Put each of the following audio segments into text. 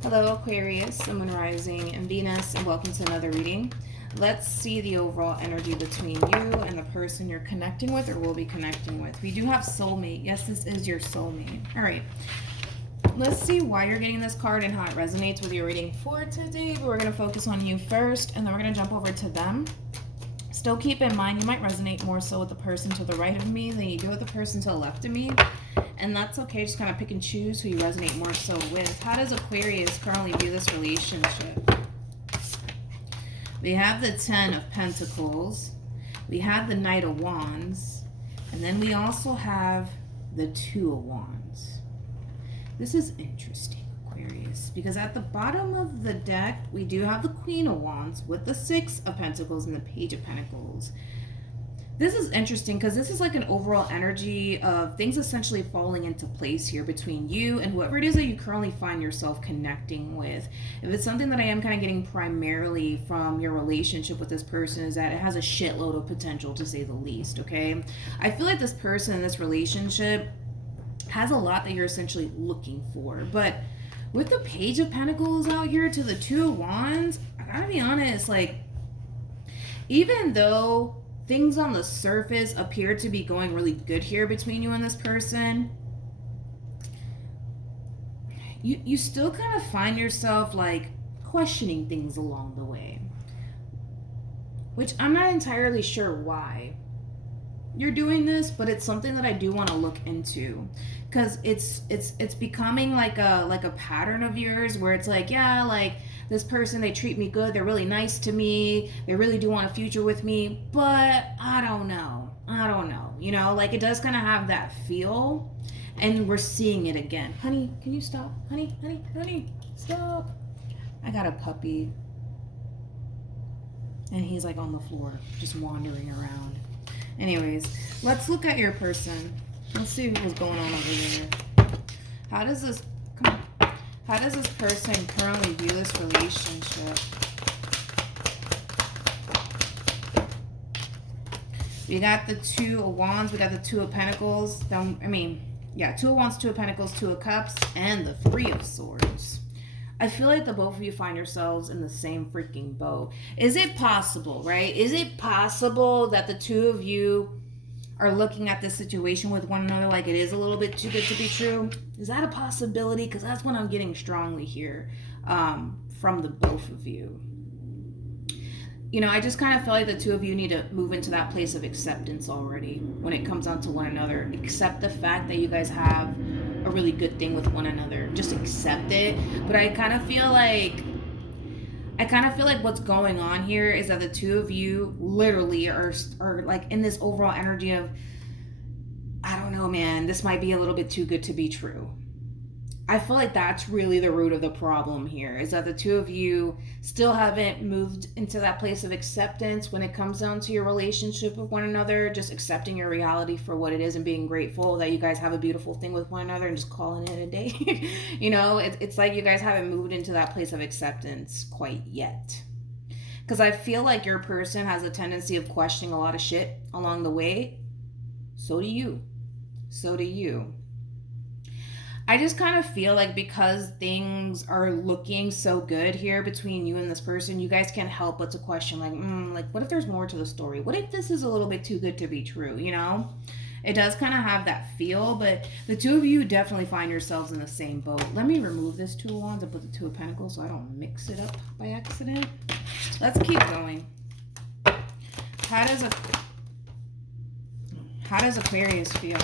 Hello Aquarius, Sun, Moon, Rising, and Venus, and welcome to another reading. Let's see the overall energy between you and the person you're connecting with or will be connecting with. We do have soulmate. Yes, this is your soulmate. All right. Let's see why you're getting this card and how it resonates with your reading for today. But we're going to focus on you first, and then we're going to jump over to them. Still keep in mind, you might resonate more so with the person to the right of me than you do with the person to the left of me. And that's okay. Just kind of pick and choose who you resonate more so with. How does Aquarius currently view this relationship? We have the 10 of Pentacles. We have the Knight of Wands. And then we also have the 2 of Wands. This is interesting, Aquarius, because at the bottom of the deck, we do have the Queen of Wands with the 6 of Pentacles and the Page of Pentacles. This is interesting because this is like an overall energy of things essentially falling into place here between you and whoever it is that you currently find yourself connecting with. If it's something that I am kind of getting primarily from your relationship with this person, is that it has a shitload of potential, to say the least, okay? I feel like this person in this relationship has a lot that you're essentially looking for, but with the Page of Pentacles out here to the 2 of Wands, I gotta be honest, like, even though things on the surface appear to be going really good here between you and this person, you still kind of find yourself like questioning things along the way, which I'm not entirely sure why you're doing this, but it's something that I do want to look into, because it's becoming like a pattern of yours where it's like, yeah, like this person, they treat me good, they're really nice to me, they really do want a future with me, but I don't know, you know, like it does kind of have that feel, and we're seeing it again. Honey, can you stop? Honey, stop. I got a puppy, and he's like on the floor just wandering around. Anyways, let's look at your person. Let's see what's going on over here. How does this person currently view this relationship? We got the 2 of Wands, we got the 2 of Pentacles. 2 of Wands, 2 of Pentacles, 2 of Cups, and the 3 of Swords. I feel like the both of you find yourselves in the same freaking boat. Is it possible, right? Is it possible that the 2 of you are looking at this situation with one another like it is a little bit too good to be true? Is that a possibility? Because that's what I'm getting strongly here from the both of you. You know, I just kind of feel like the 2 of you need to move into that place of acceptance already when it comes down to one another. Accept the fact that you guys have a really good thing with one another. Just accept it. But I kind of feel like what's going on here is that the 2 of you literally are like in this overall energy of, I don't know, man, this might be a little bit too good to be true. I feel like that's really the root of the problem here, is that the 2 of you still haven't moved into that place of acceptance when it comes down to your relationship with one another, just accepting your reality for what it is and being grateful that you guys have a beautiful thing with one another and just calling it a day. You know, it's like you guys haven't moved into that place of acceptance quite yet. Because I feel like your person has a tendency of questioning a lot of shit along the way. So do you. I just kind of feel like because things are looking so good here between you and this person, you guys can't help but to question, like, what if there's more to the story? What if this is a little bit too good to be true, you know? It does kind of have that feel, but the 2 of you definitely find yourselves in the same boat. Let me remove this 2 of Wands and put the 2 of Pentacles so I don't mix it up by accident. Let's keep going. How does Aquarius feel?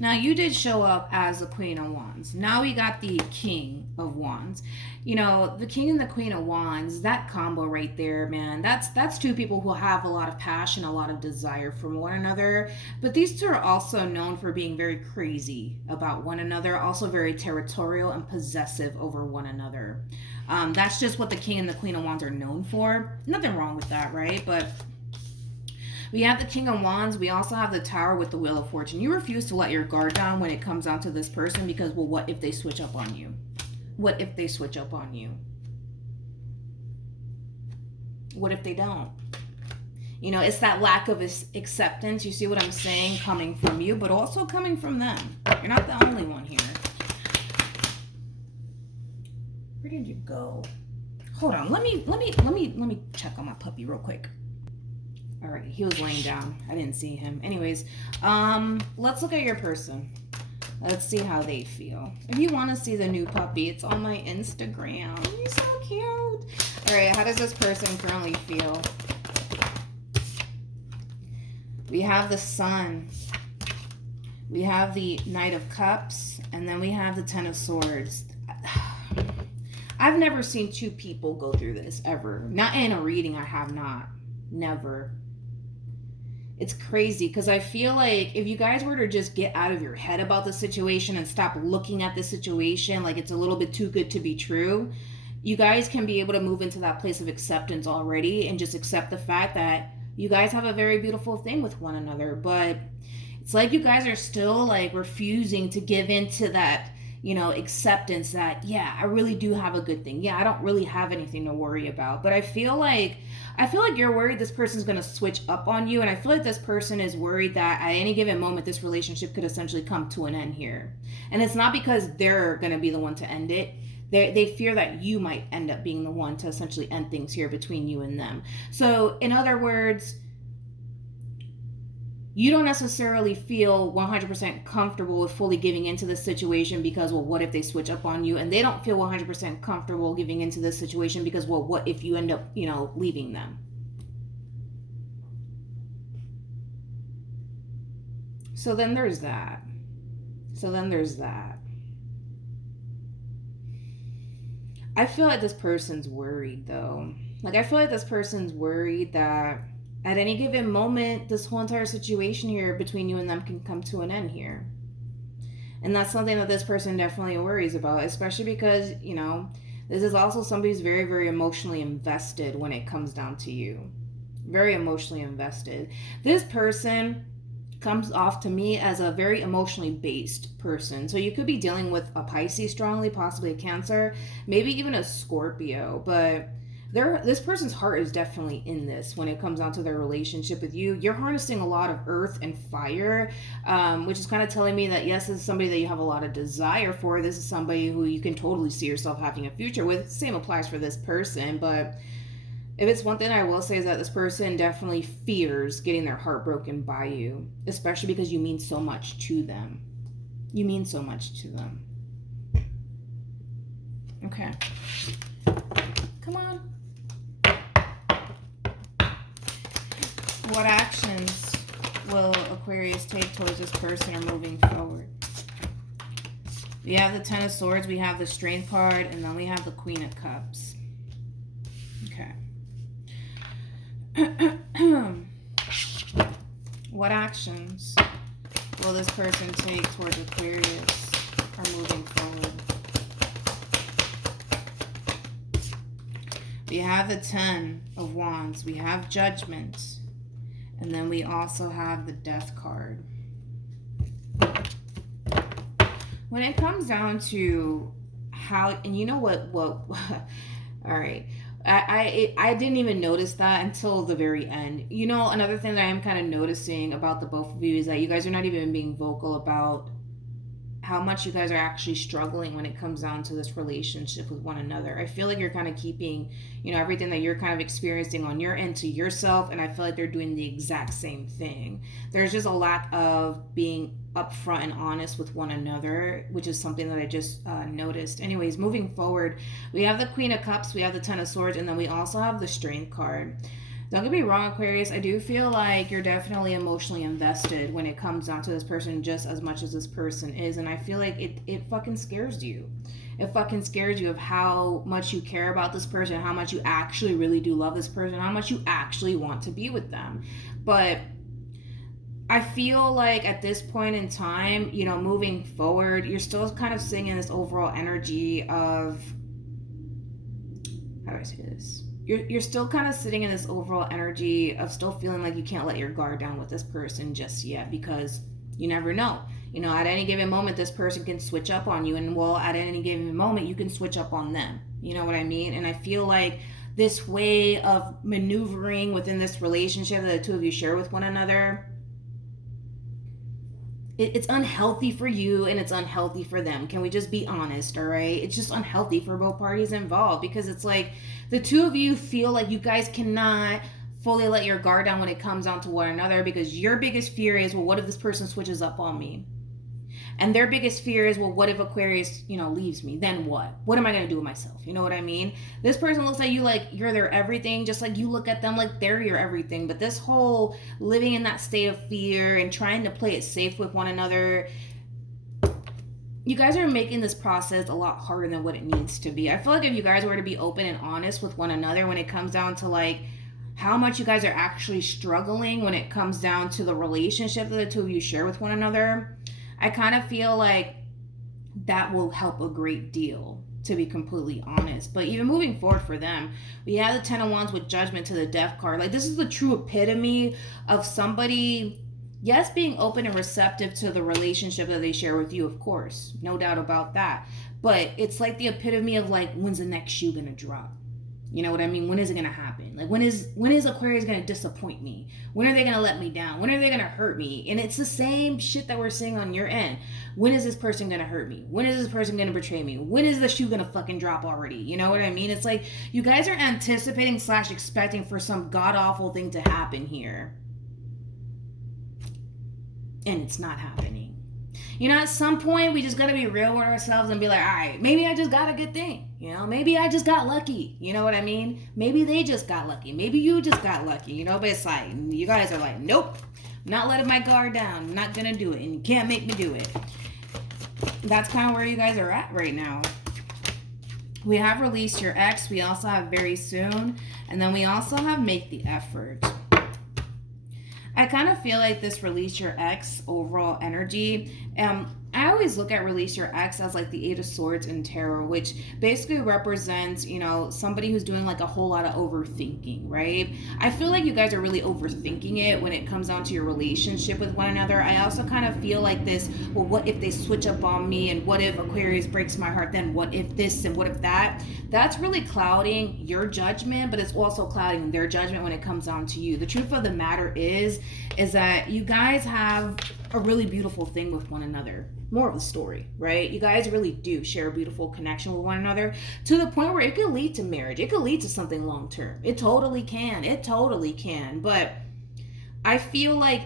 Now, you did show up as the Queen of Wands. Now we got the King of Wands. You know, the King and the Queen of Wands, that combo right there, man, that's 2 people who have a lot of passion, a lot of desire for one another. But these 2 are also known for being very crazy about one another, also very territorial and possessive over one another. That's just what the King and the Queen of Wands are known for. Nothing wrong with that, right? But we have the King of Wands. We also have the Tower with the Wheel of Fortune. You refuse to let your guard down when it comes down to this person because, well, what if they switch up on you? What if they switch up on you? What if they don't? You know, it's that lack of acceptance. You see what I'm saying? Coming from you, but also coming from them. You're not the only one here. Where did you go? Hold on. Let me check on my puppy real quick. All right, he was laying down. I didn't see him. Anyways, let's look at your person. Let's see how they feel. If you want to see the new puppy, it's on my Instagram. He's so cute. All right, how does this person currently feel? We have the Sun. We have the Knight of Cups. And then we have the Ten of Swords. I've never seen two people go through this, ever. Not in a reading, I have not. Never. It's crazy because I feel like if you guys were to just get out of your head about the situation and stop looking at the situation like it's a little bit too good to be true, you guys can be able to move into that place of acceptance already and just accept the fact that you guys have a very beautiful thing with one another. But it's like you guys are still like refusing to give into that, you know, acceptance that, yeah, I really do have a good thing. Yeah, I don't really have anything to worry about. But I feel like you're worried this person's going to switch up on you. And I feel like this person is worried that at any given moment, this relationship could essentially come to an end here. And it's not because they're going to be the one to end it. They fear that you might end up being the one to essentially end things here between you and them. So in other words, you don't necessarily feel 100% comfortable with fully giving into this situation because, well, what if they switch up on you? And they don't feel 100% comfortable giving into this situation because, well, what if you end up, you know, leaving them? So then there's that. I feel like this person's worried, though. Like, I feel like this person's worried that at any given moment, this whole entire situation here between you and them can come to an end here. And that's something that this person definitely worries about, especially because, you know, this is also somebody who's very, very emotionally invested when it comes down to you. Very emotionally invested. This person comes off to me as a very emotionally based person. So you could be dealing with a Pisces strongly, possibly a Cancer, maybe even a Scorpio, but this person's heart is definitely in this when it comes down to their relationship with you. You're harnessing a lot of earth and fire, which is kind of telling me that, yes, this is somebody that you have a lot of desire for. This is somebody who you can totally see yourself having a future with. Same applies for this person, but if it's one thing I will say is that this person definitely fears getting their heart broken by you, especially because you mean so much to them. You mean so much to them. Okay. Come on. What actions will Aquarius take towards this person or moving forward? We have the Ten of Swords, we have the Strength card, and then we have the Queen of Cups. Okay. What actions will this person take towards Aquarius or moving forward? We have the Ten of Wands, we have Judgment, and then we also have the Death card. When it comes down to how, and you know what all right, I didn't even notice that until the very end. You know, another thing that I am kind of noticing about the both of you is that you guys are not even being vocal about how much you guys are actually struggling when it comes down to this relationship with one another. I feel like you're kind of keeping, you know, everything that you're kind of experiencing on your end to yourself, and I feel like they're doing the exact same thing. There's just a lack of being upfront and honest with one another, which is something that I just noticed. Anyways, moving forward, we have the Queen of Cups, we have the Ten of Swords, and then we also have the Strength card. Don't get me wrong, Aquarius, I do feel like you're definitely emotionally invested when it comes down to this person just as much as this person is, and I feel like it fucking scares you. It fucking scares you of how much you care about this person, how much you actually really do love this person, how much you actually want to be with them. But I feel like at this point in time, you know, moving forward, you're still kind of sitting in this overall energy of, how do I say this? You're still kind of sitting in this overall energy of still feeling like you can't let your guard down with this person just yet, because you never know. You know, at any given moment, this person can switch up on you, and well, at any given moment, you can switch up on them. You know what I mean? And I feel like this way of maneuvering within this relationship that the two of you share with one another, it's unhealthy for you and it's unhealthy for them. Can we just be honest? All right, it's just unhealthy for both parties involved, because it's like the two of you feel like you guys cannot fully let your guard down when it comes down to one another, because your biggest fear is, well, what if this person switches up on me? And their biggest fear is, well, what if Aquarius, leaves me? Then what? What am I going to do with myself? You know what I mean? This person looks at you like you're their everything, just like you look at them like they're your everything. But this whole living in that state of fear and trying to play it safe with one another, you guys are making this process a lot harder than what it needs to be. I feel like if you guys were to be open and honest with one another when it comes down to like how much you guys are actually struggling when it comes down to the relationship that the two of you share with one another, I kind of feel like that will help a great deal, to be completely honest. But even moving forward for them, we have the Ten of Wands with Judgment to the Death card. Like, this is the true epitome of somebody, yes, being open and receptive to the relationship that they share with you, of course, no doubt about that. But it's like the epitome of like, when's the next shoe gonna drop? You know what I mean? When is it going to happen? Like, when is Aquarius going to disappoint me? When are they going to let me down? When are they going to hurt me? And it's the same shit that we're seeing on your end. When is this person going to hurt me? When is this person going to betray me? When is the shoe going to fucking drop already? You know what I mean? It's like you guys are anticipating / expecting for some god-awful thing to happen here. And it's not happening. At some point, we just got to be real with ourselves and be like, all right, maybe I just got a good thing. Maybe I just got lucky. You know what I mean? Maybe they just got lucky. Maybe you just got lucky, but it's like, you guys are like, nope, I'm not letting my guard down. I'm not going to do it. And you can't make me do it. That's kind of where you guys are at right now. We have Release Your Ex. We also have Very Soon. And then we also have Make the Effort. I kind of feel like this Release Your Ex overall energy, I always look at Release Your Ex as like the Eight of Swords in tarot, which basically represents, somebody who's doing like a whole lot of overthinking, right? I feel like you guys are really overthinking it when it comes down to your relationship with one another. I also kind of feel like this, well, what if they switch up on me? And what if Aquarius breaks my heart? Then what if this and what if that? That's really clouding your judgment, but it's also clouding their judgment when it comes down to you. The truth of the matter is that you guys have a really beautiful thing with one another. More of the story, right? You guys really do share a beautiful connection with one another, to the point where it could lead to marriage. It could lead to something long term. It totally can. But I feel like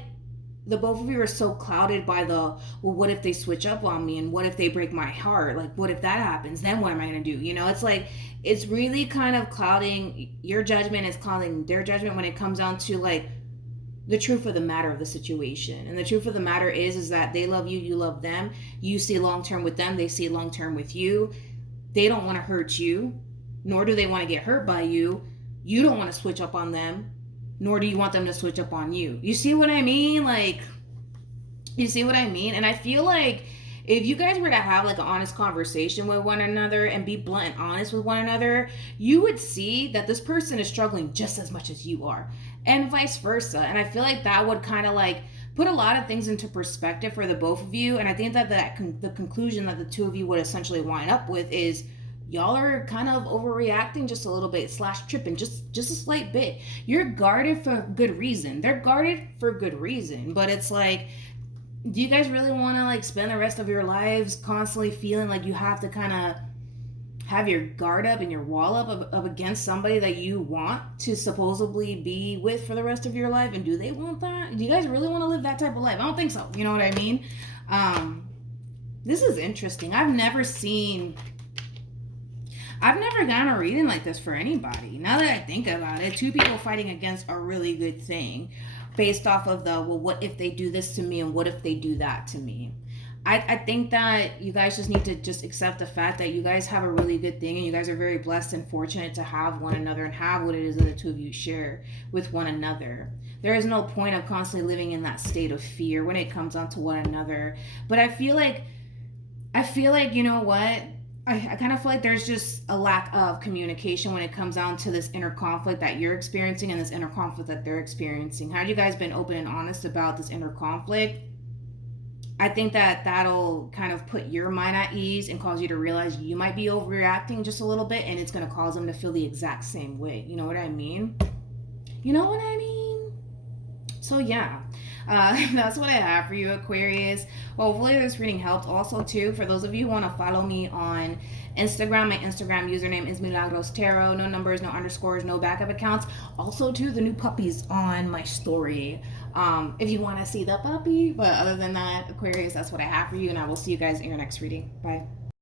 the both of you are so clouded by the, well, what if they switch up on me? And what if they break my heart? Like, what if that happens? Then what am I going to do? It's like, it's really kind of clouding your judgment. It's clouding their judgment when it comes down to like the truth of the matter of the situation. And the truth of the matter is that they love you, you love them. You see long-term with them, they see long-term with you. They don't want to hurt you, nor do they want to get hurt by you. You don't want to switch up on them, nor do you want them to switch up on you. You see what I mean? And I feel like if you guys were to have like an honest conversation with one another and be blunt and honest with one another, you would see that this person is struggling just as much as you are, and vice versa. And I feel like that would kind of like put a lot of things into perspective for the both of you. And I think that the conclusion that the two of you would essentially wind up with is y'all are kind of overreacting just a little bit / tripping just a slight bit. You're guarded for good reason. They're guarded for good reason. But it's like, do you guys really want to like spend the rest of your lives constantly feeling like you have to kind of have your guard up and your wall up against somebody that you want to supposedly be with for the rest of your life? And do they want that? Do you guys really want to live that type of life? I don't think so. You know what I mean? This is interesting. I've never gotten a reading like this for anybody. Now that I think about it, two people fighting against a really good thing based off of the, well, what if they do this to me and what if they do that to me? I think that you guys just need to just accept the fact that you guys have a really good thing and you guys are very blessed and fortunate to have one another and have what it is that the two of you share with one another. There is no point of constantly living in that state of fear when it comes onto one another. But I feel like, you know what? I kind of feel like there's just a lack of communication when it comes down to this inner conflict that you're experiencing and this inner conflict that they're experiencing. Have you guys been open and honest about this inner conflict? I think that that'll kind of put your mind at ease and cause you to realize you might be overreacting just a little bit, and it's going to cause them to feel the exact same way. You know what I mean? You know what I mean? So yeah, that's what I have for you, Aquarius. Well, hopefully this reading helped. Also, too, for those of you who want to follow me on Instagram, my Instagram username is MilagrosTarot. No numbers, no underscores, no backup accounts. Also, too, the new puppy's on my story. If you want to see the puppy. But other than that, Aquarius, that's what I have for you, and I will see you guys in your next reading. Bye.